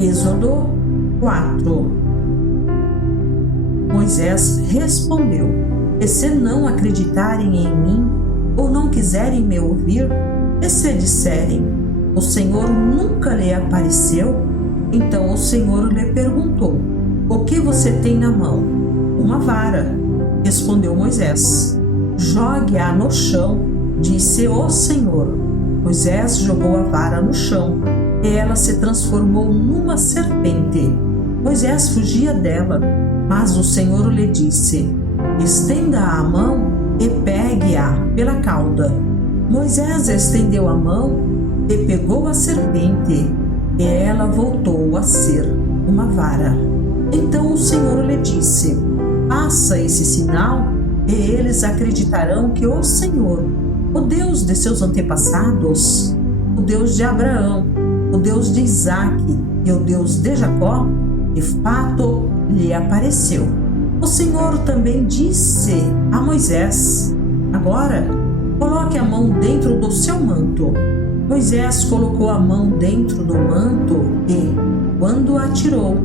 Êxodo 4. Moisés respondeu: e se não acreditarem em mim, ou não quiserem me ouvir, e se disserem: o Senhor nunca lhe apareceu? Então o Senhor lhe perguntou: o que você tem na mão? Uma vara. Respondeu Moisés: jogue-a no chão, disse o Senhor. Moisés jogou a vara no chão, e ela se transformou numa serpente. Moisés fugia dela, mas o Senhor lhe disse: estenda a mão e pegue-a pela cauda. Moisés estendeu a mão e pegou a serpente, e ela voltou a ser uma vara. Então o Senhor lhe disse: faça esse sinal, e eles acreditarão que o Senhor, o Deus de seus antepassados, o Deus de Abraão, o Deus de Isaque e o Deus de Jacó, de fato lhe apareceu. O Senhor também disse a Moisés: agora coloque a mão dentro do seu manto. Moisés colocou a mão dentro do manto e, quando a tirou,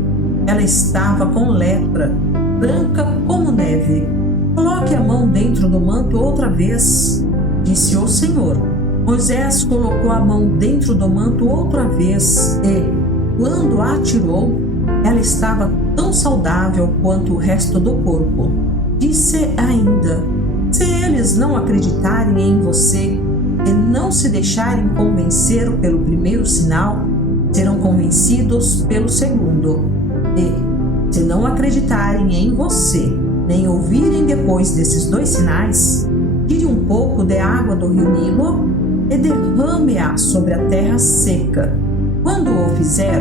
ela estava com lepra, branca como neve. Coloque a mão dentro do manto outra vez, disse o Senhor. Moisés colocou a mão dentro do manto outra vez e, quando a tirou, ela estava tão saudável quanto o resto do corpo. Disse ainda: se eles não acreditarem em você e não se deixarem convencer pelo primeiro sinal, serão convencidos pelo segundo. E, se não acreditarem em você, nem ouvirem depois desses dois sinais, tire um pouco de água do rio Nilo e derrame-a sobre a terra seca. Quando o fizer,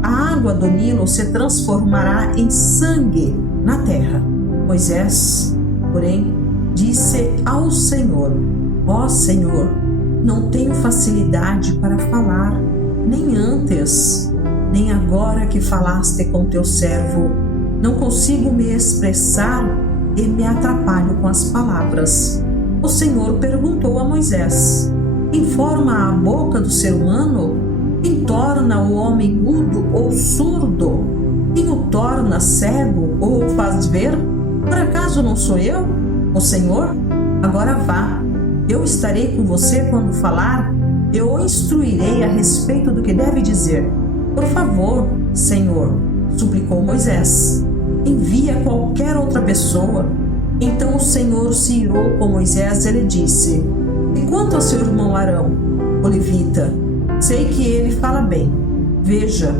a água do Nilo se transformará em sangue na terra. Moisés, porém, disse ao Senhor: ó Senhor, não tenho facilidade para falar, nem antes, nem agora que falaste com teu servo. Não consigo me expressar e me atrapalho com as palavras. O Senhor perguntou a Moisés: quem forma a boca do ser humano? Quem torna o homem mudo ou surdo? Quem o torna cego ou o faz ver? Por acaso não sou eu, o Senhor? Agora vá, eu estarei com você quando falar, eu o instruirei a respeito do que deve dizer. Por favor, Senhor, suplicou Moisés, envia qualquer outra pessoa. Então o Senhor se irou com Moisés e lhe disse: e quanto ao seu irmão Arão, o levita, sei que ele fala bem. Veja,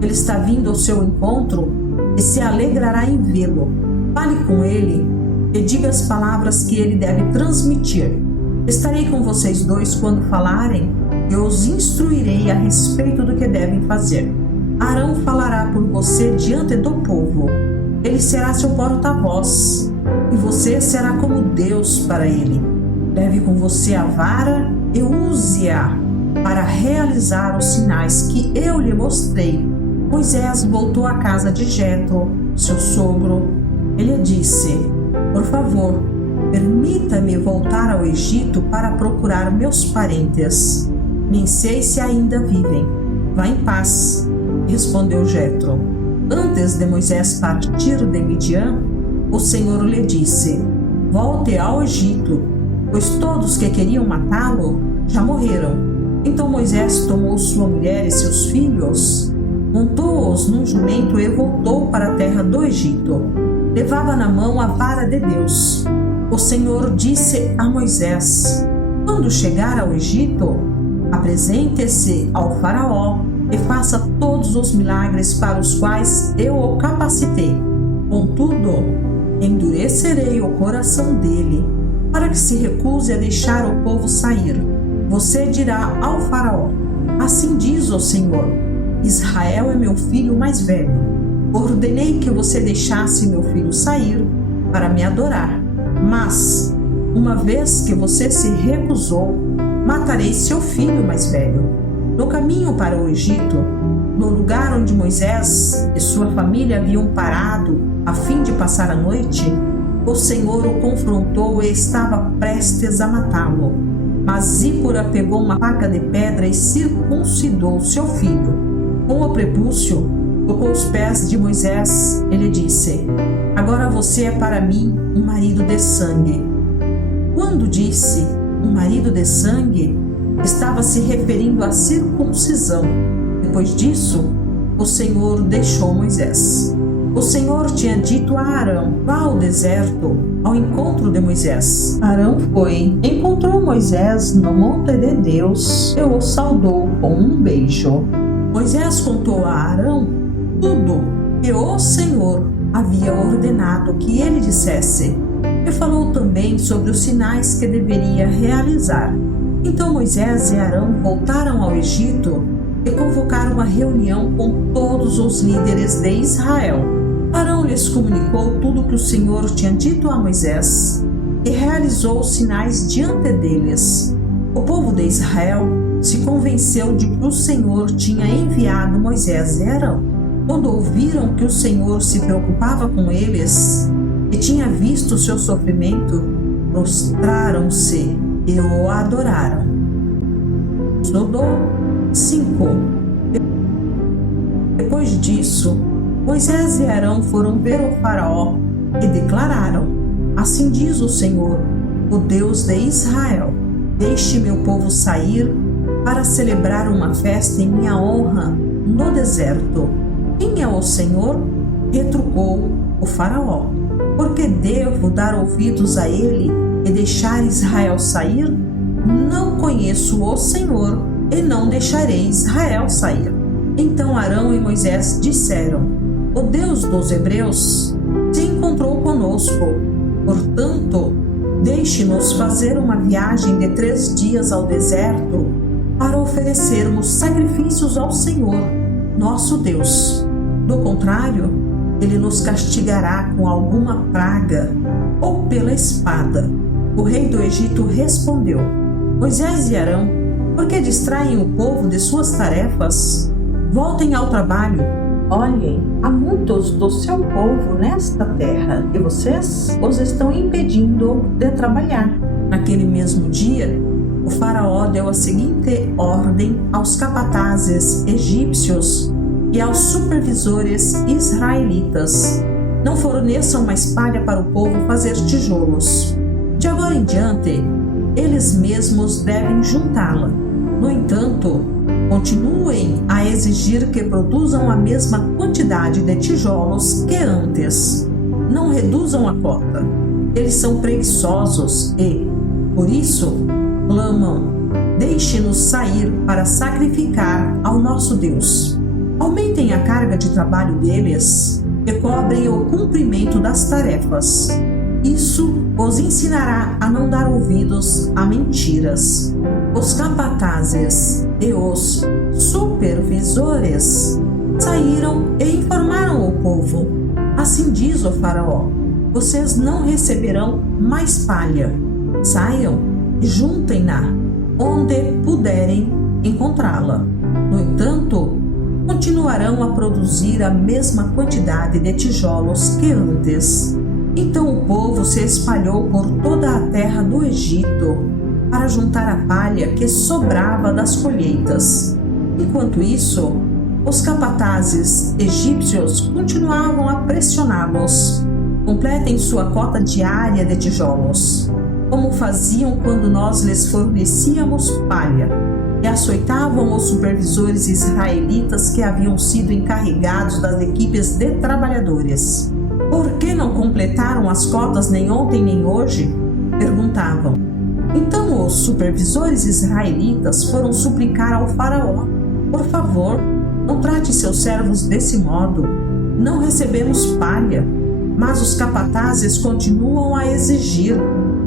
ele está vindo ao seu encontro e se alegrará em vê-lo. Fale com ele e diga as palavras que ele deve transmitir. Estarei com vocês dois quando falarem e os instruirei a respeito do que devem fazer. Arão falará por você diante do povo. Ele será seu porta-voz e você será como Deus para ele. Leve com você a vara e use-a para realizar os sinais que eu lhe mostrei. Moisés voltou à casa de Jetro, seu sogro. Ele disse: por favor, permita-me voltar ao Egito para procurar meus parentes. Nem sei se ainda vivem. Vá em paz, respondeu Jetro. Antes de Moisés partir de Midian, o Senhor lhe disse: volte ao Egito, pois todos que queriam matá-lo já morreram. Então Moisés tomou sua mulher e seus filhos, montou-os num jumento e voltou para a terra do Egito. Levava na mão a vara de Deus. O Senhor disse a Moisés: quando chegar ao Egito, apresente-se ao faraó e faça todos os milagres para os quais eu o capacitei. Contudo, endurecerei o coração dele, para que se recuse a deixar o povo sair. Você dirá ao faraó: assim diz o Senhor, Israel é meu filho mais velho. Ordenei que você deixasse meu filho sair para me adorar. Mas, uma vez que você se recusou, matarei seu filho mais velho. No caminho para o Egito, no lugar onde Moisés e sua família haviam parado a fim de passar a noite, o Senhor o confrontou e estava prestes a matá-lo. Mas Zípora pegou uma faca de pedra e circuncidou seu filho. Com o prepúcio, tocou os pés de Moisés e lhe disse: Agora você é para mim um marido de sangue. Quando disse um marido de sangue, estava se referindo à circuncisão. Depois disso, o Senhor deixou Moisés. O Senhor tinha dito a Arão: vá ao deserto ao encontro de Moisés. Arão foi, encontrou Moisés no monte de Deus e o saudou com um beijo. Moisés contou a Arão tudo que o Senhor havia ordenado que ele dissesse e falou também sobre os sinais que deveria realizar. Então Moisés e Arão voltaram ao Egito e convocaram uma reunião com todos os líderes de Israel. Arão lhes comunicou tudo o que o Senhor tinha dito a Moisés e realizou os sinais diante deles. O povo de Israel se convenceu de que o Senhor tinha enviado Moisés e Arão. Quando ouviram que o Senhor se preocupava com eles e tinha visto seu sofrimento, prostraram-se e o adoraram. Êxodo 5. Depois disso, Moisés e Arão foram ver o faraó e declararam: Assim diz o Senhor, o Deus de Israel: Deixe meu povo sair para celebrar uma festa em minha honra no deserto. Quem é o Senhor? Retrucou o faraó. Porque devo dar ouvidos a ele e deixar Israel sair? Não conheço o Senhor e não deixarei Israel sair. Então Arão e Moisés disseram: O Deus dos hebreus se encontrou conosco. Portanto, deixe-nos fazer uma viagem de 3 dias ao deserto para oferecermos sacrifícios ao Senhor, nosso Deus. Do contrário, ele nos castigará com alguma praga ou pela espada. O rei do Egito respondeu: Moisés e Arão, por que distraem o povo de suas tarefas? Voltem ao trabalho. Olhem, há muitos do seu povo nesta terra e vocês os estão impedindo de trabalhar. Naquele mesmo dia, o faraó deu a seguinte ordem aos capatazes egípcios e aos supervisores israelitas: Não forneçam mais palha para o povo fazer tijolos. De agora em diante, eles mesmos devem juntá-la. No entanto, continuem a exigir que produzam a mesma quantidade de tijolos que antes. Não reduzam a cota. Eles são preguiçosos e, por isso, clamam: Deixe-nos sair para sacrificar ao nosso Deus. Aumentem a carga de trabalho deles e cobrem o cumprimento das tarefas. Isso os ensinará a não dar ouvidos a mentiras. Os capatazes e os supervisores saíram e informaram o povo: Assim diz o faraó: Vocês não receberão mais palha. Saiam e juntem-na onde puderem encontrá-la. No entanto, continuarão a produzir a mesma quantidade de tijolos que antes. Então o povo se espalhou por toda a terra do Egito para juntar a palha que sobrava das colheitas. Enquanto isso, os capatazes egípcios continuavam a pressioná-los: Completem sua cota diária de tijolos, como faziam quando nós lhes fornecíamos palha. E açoitavam os supervisores israelitas que haviam sido encarregados das equipes de trabalhadores. Por que não completaram as cotas nem ontem nem hoje? Perguntavam. Então os supervisores israelitas foram suplicar ao faraó: Por favor, não trate seus servos desse modo. Não recebemos palha, mas os capatazes continuam a exigir: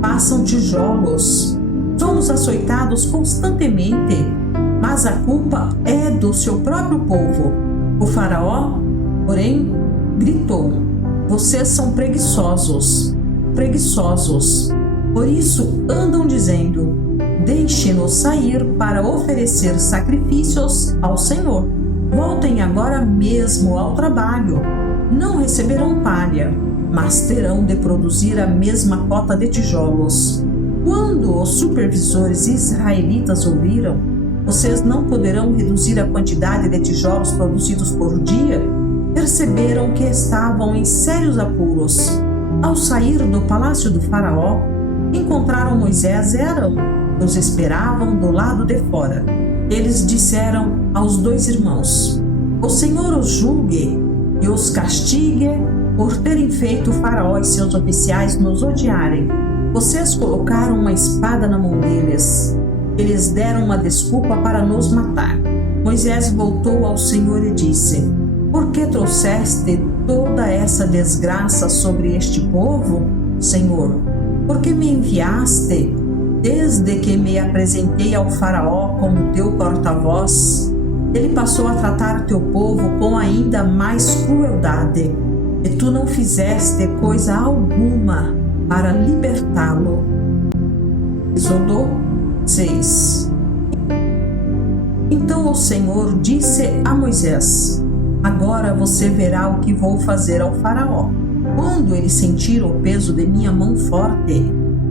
Façam tijolos. Somos açoitados constantemente, mas a culpa é do seu próprio povo. O faraó, porém, gritou: Vocês são preguiçosos, preguiçosos. Por isso andam dizendo: Deixe-nos sair para oferecer sacrifícios ao Senhor. Voltem agora mesmo ao trabalho. Não receberão palha, mas terão de produzir a mesma cota de tijolos. Quando os supervisores israelitas ouviram, Vocês não poderão reduzir a quantidade de tijolos produzidos por dia? Perceberam que estavam em sérios apuros. Ao sair do palácio do faraó, encontraram Moisés e Arão, que os esperavam do lado de fora. Eles disseram aos dois irmãos: o Senhor os julgue e os castigue por terem feito o faraó e seus oficiais nos odiarem. Vocês colocaram uma espada na mão deles. Eles deram uma desculpa para nos matar. Moisés voltou ao Senhor e disse: por que trouxeste toda essa desgraça sobre este povo, Senhor? Por que me enviaste desde que me apresentei ao faraó como teu porta-voz? Ele passou a tratar teu povo com ainda mais crueldade, e tu não fizeste coisa alguma para libertá-lo. Êxodo 6. Então o Senhor disse a Moisés: agora você verá o que vou fazer ao faraó. Quando ele sentir o peso de minha mão forte,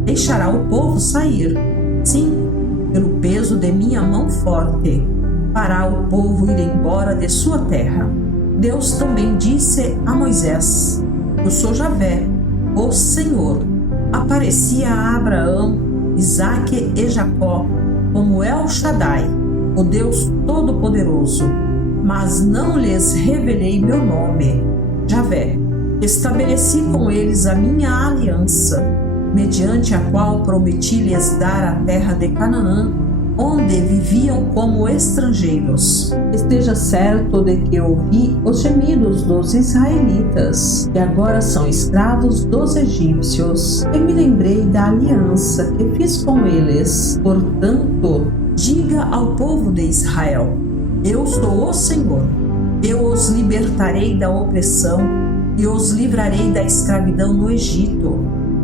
deixará o povo sair. Sim, pelo peso de minha mão forte, fará o povo ir embora de sua terra. Deus também disse a Moisés: eu sou Javé, o Senhor. Aparecia a Abraão, Isaque e Jacó como El Shaddai, o Deus Todo-Poderoso, mas não lhes revelei meu nome, Javé. Estabeleci com eles a minha aliança, mediante a qual prometi-lhes dar a terra de Canaã, onde viviam como estrangeiros. Esteja certo de que ouvi os gemidos dos israelitas, que agora são escravos dos egípcios, e me lembrei da aliança que fiz com eles. Portanto, diga ao povo de Israel: eu sou o Senhor. Eu os libertarei da opressão e os livrarei da escravidão no Egito.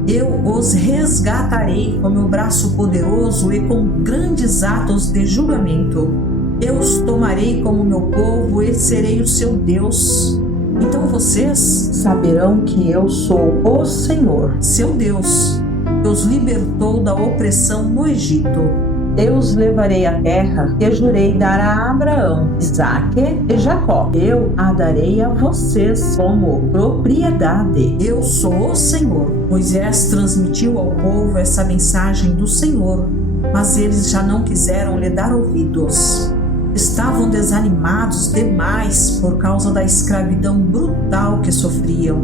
Eu os resgatarei com meu braço poderoso e com grandes atos de julgamento. Eu os tomarei como meu povo e serei o seu Deus. Então vocês saberão que eu sou o Senhor, seu Deus, que os libertou da opressão no Egito. Eu os levarei à terra que jurei dar a Abraão, Isaque e Jacó. Eu a darei a vocês como propriedade. Eu sou o Senhor. Moisés transmitiu ao povo essa mensagem do Senhor, mas eles já não quiseram lhe dar ouvidos. Estavam desanimados demais por causa da escravidão brutal que sofriam.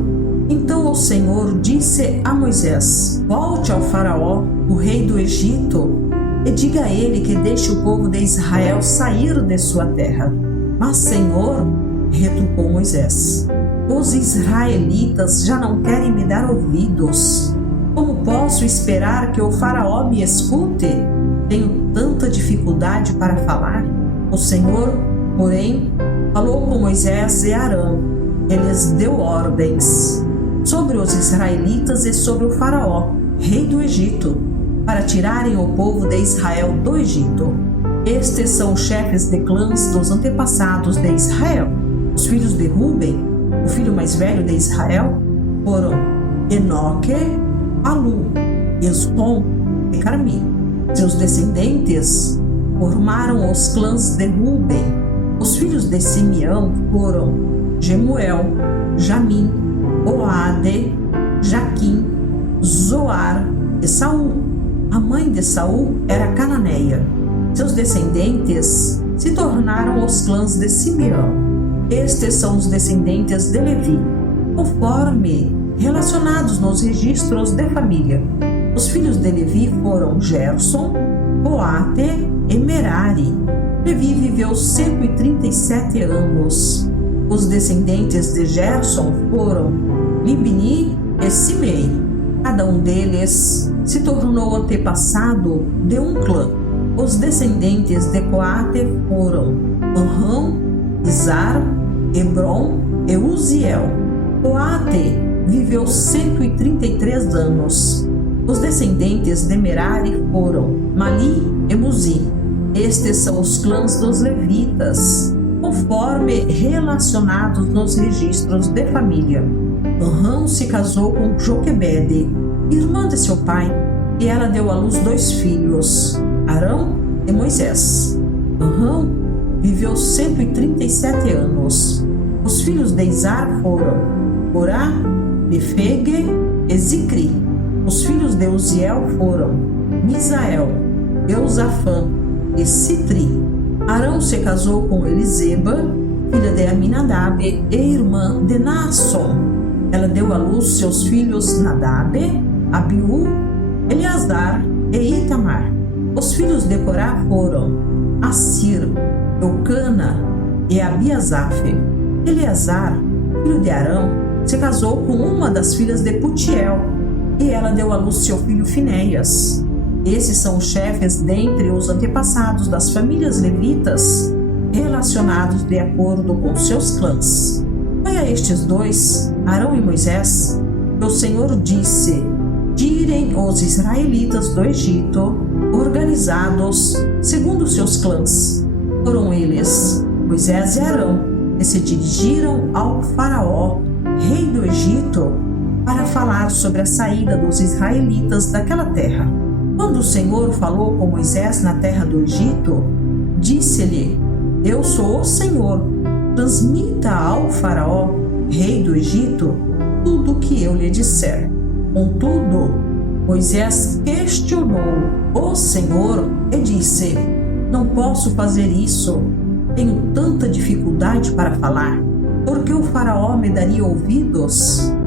Então o Senhor disse a Moisés: volte ao faraó, o rei do Egito, e diga a ele que deixe o povo de Israel sair de sua terra. Mas, Senhor, retrucou Moisés, os israelitas já não querem me dar ouvidos. Como posso esperar que o faraó me escute? Tenho tanta dificuldade para falar. O Senhor, porém, falou com Moisés e Arão. Ele lhes deu ordens sobre os israelitas e sobre o faraó, rei do Egito, para tirarem o povo de Israel do Egito. Estes são os chefes de clãs dos antepassados de Israel. Os filhos de Ruben, o filho mais velho de Israel, foram Enoque, Palu, Esrom e Carmi. Seus descendentes formaram os clãs de Ruben. Os filhos de Simeão foram Gemuel, Jamim, Oade, Jaquim, Zoar e Saul. A mãe de Saul era cananeia. Seus descendentes se tornaram os clãs de Simeão. Estes são os descendentes de Levi, conforme relacionados nos registros de família. Os filhos de Levi foram Gerson, Coate e Merari. Levi viveu 137 anos. Os descendentes de Gerson foram Libni e Simei. Cada um deles se tornou antepassado de um clã. Os descendentes de Coate foram Anrão, Izar, Hebron e Uziel. Coate viveu 133 anos. Os descendentes de Merari foram Mali e Muzi. Estes são os clãs dos levitas, conforme relacionados nos registros de família. Anrão se casou com Joquebede, irmã de seu pai, e ela deu à luz 2 filhos, Arão e Moisés. Arão viveu 137 anos. Os filhos de Izar foram Corá, Befege e Zicri. Os filhos de Uziel foram Misael, Eusafã e Sitri. Arão se casou com Eliseba, filha de Aminadab e irmã de Naasson. Ela deu à luz seus filhos Nadab, Abiú, Eleazar e Itamar. Os filhos de Corá foram Assir, Eucana e Abiasaf. Eleazar, filho de Arão, se casou com uma das filhas de Putiel, e ela deu à luz seu filho Finéias. Esses são os chefes dentre os antepassados das famílias levitas, relacionados de acordo com seus clãs. Foi a estes dois, Arão e Moisés, que o Senhor disse: tirem os israelitas do Egito, organizados segundo seus clãs. Foram eles, Moisés e Arão, que se dirigiram ao faraó, rei do Egito, para falar sobre a saída dos israelitas daquela terra. Quando o Senhor falou com Moisés na terra do Egito, disse-lhe: eu sou o Senhor, transmita ao faraó, rei do Egito, tudo o que eu lhe disser. Contudo, Moisés questionou o Senhor e disse: não posso fazer isso, tenho tanta dificuldade para falar, porque o faraó me daria ouvidos?